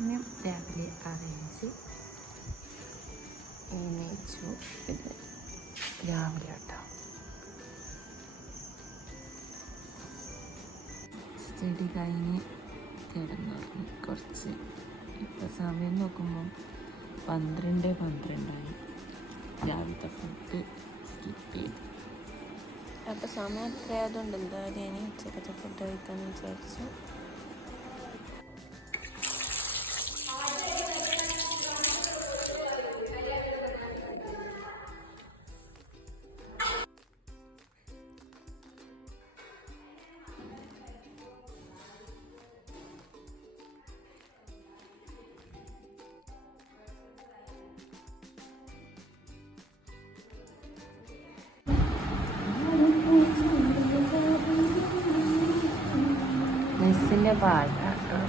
സമയം രാവിലെ 6:05 എണീച്ചു. ഇത് രാവിലെ കേട്ടോ. സ്റ്റഡി കഴിഞ്ഞ് കിടന്നുറങ്ങി കുറച്ച്. ഇപ്പോൾ സമയം നോക്കുമ്പോൾ 12:12 രാവിലത്തെ ഫുഡ് സ്കിപ്പ് ചെയ്തു. അപ്പോൾ സമയം എത്ര ആയതുകൊണ്ട് എന്തായാലും ഇനി ഉച്ചക്കത്തെ ഫുഡ് കഴിക്കാമെന്ന് വിചാരിച്ചു. മെസ്സിൻ്റെ പാട്ടാണ്.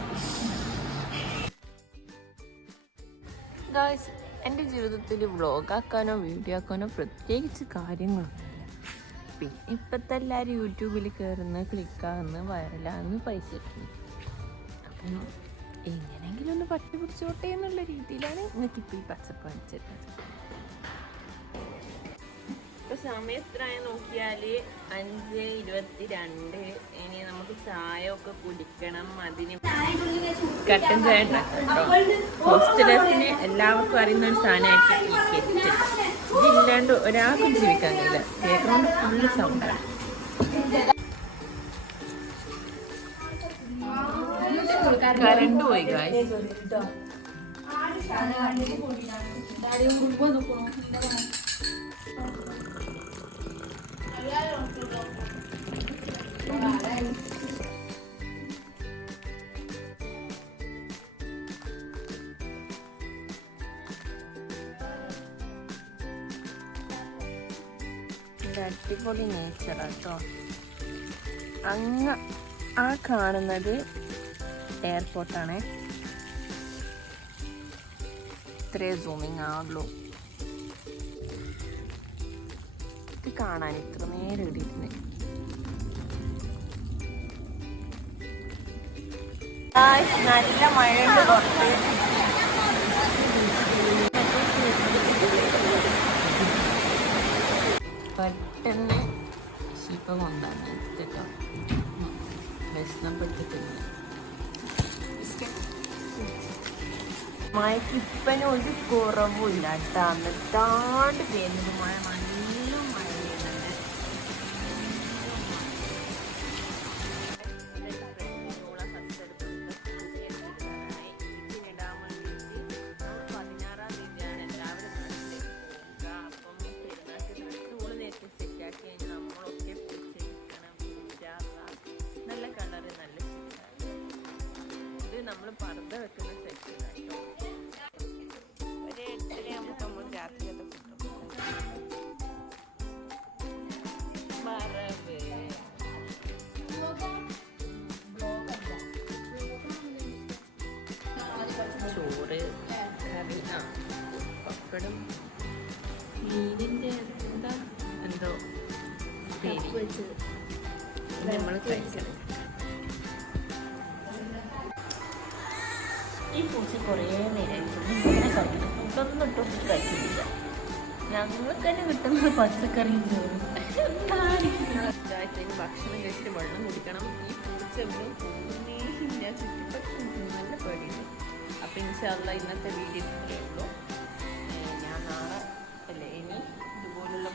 ഗായ്സ്, എൻ്റെ ജീവിതത്തിൽ വ്ളോഗാക്കാനോ വീഡിയോ ആക്കാനോ പ്രത്യേകിച്ച് കാര്യങ്ങളൊന്നുമില്ല. പിന്നെ ഇപ്പോഴത്തെ എല്ലാവരും യൂട്യൂബിൽ കയറുന്ന ക്ലിക്കാകുന്ന വൈറലാകുന്ന പൈസ കിട്ടുന്നു. അപ്പം എങ്ങനെയെങ്കിലും ഒന്ന് പട്ടി പിടിച്ചോട്ടെ എന്നുള്ള രീതിയിലാണ് എനിക്കിപ്പോൾ ഈ പച്ചപ്പ് കാണിച്ചിരുന്നത്. ഇപ്പോൾ സമയം എത്രയായി നോക്കിയാൽ 5:22. ഇനി നമുക്ക് ചായ ഒക്കെ കുടിക്കണം. അതിന് കട്ടൻ ചായ ഹോസ്റ്റലേഴ്സിന് എല്ലാവർക്കും അറിയുന്ന ഒരു സാധനമായിട്ട് ഈ കെറ്റിൽ. ഇതില്ലാണ്ട് ഒരാൾക്കും ജീവിക്കാൻ കഴിയില്ല. ബാക്ക്ഗ്രൗണ്ട് ഫുള്ള് സൗണ്ടാണ്. കറണ്ട് പോയി ഗായ്സ്. അടിപൊളി നേച്ചറാട്ടോ. അങ്ങ് ആ കാണുന്നത് എയർപോർട്ടാണ്. ഇത്രേ സൂമിങ് ആവുള്ളൂ. ഇത് കാണാൻ ഇത്ര നേരം ഇടിയിരുന്നേ. നല്ല മഴയുണ്ട് പുറത്ത്. പെട്ടെന്ന് ശിപ്പ കൊണ്ടാണ് കേട്ടോ. വിശന്നപ്പെട്ടിട്ടില്ല. മഴയ്ക്ക് ഇപ്പനും ഒരു കുറവുമില്ല കേട്ടോ. എന്നിട്ടാണ്ട് പേരുന്നത് മഴ. നല്ല മഴ പെയ്യുന്നുണ്ട്. ഇതിനിടാൻ വേണ്ടിയിട്ട് 16-ാം തീയതിയാണ് എല്ലാവരും നാട്ടിലേക്ക് പോവുക. അപ്പം പെരുന്നാൾക്ക് സ്കൂള് നേരത്തെ സെറ്റാക്കി കഴിഞ്ഞാൽ നമ്മളൊക്കെ പൊളിച്ചെടുക്കണം. നല്ല കളറ്, നല്ല ഇത് നമ്മൾ പർദ്ദ വെക്കുന്ന സെറ്റ് കേട്ടോ. ഒരു 8:30 നമ്മൾ രാത്രിയത്തെ ഫുഡ് വറവ് ചോറ് കറി പപ്പടം മീനിൻ്റെ എന്തോ നമ്മൾ കഴിക്കണം. ഈ പൂച്ച കുറേ നേരമായിട്ട് ഇങ്ങനെ കഴിക്കണം. ഫുഡൊന്നും ഇട്ടൊന്നും കഴിക്കുന്നില്ല. ഞങ്ങൾക്ക് തന്നെ കിട്ടുന്ന പച്ചക്കറിയും ചോറും. ഭക്ഷണം കഴിച്ചിട്ട് വെള്ളം കുടിക്കണം. ഈ പൂച്ച ഞാൻ ചുറ്റിപ്പറ്റി നല്ല പേടിയുണ്ട്. അപ്പം ഇൻഷാ അല്ലാഹ് ഇന്നത്തെ വീഡിയോ ഇത്രയേ ഉള്ളൂ. ഞാൻ നാളെ അല്ലേ ഇനി ഇതുപോലുള്ള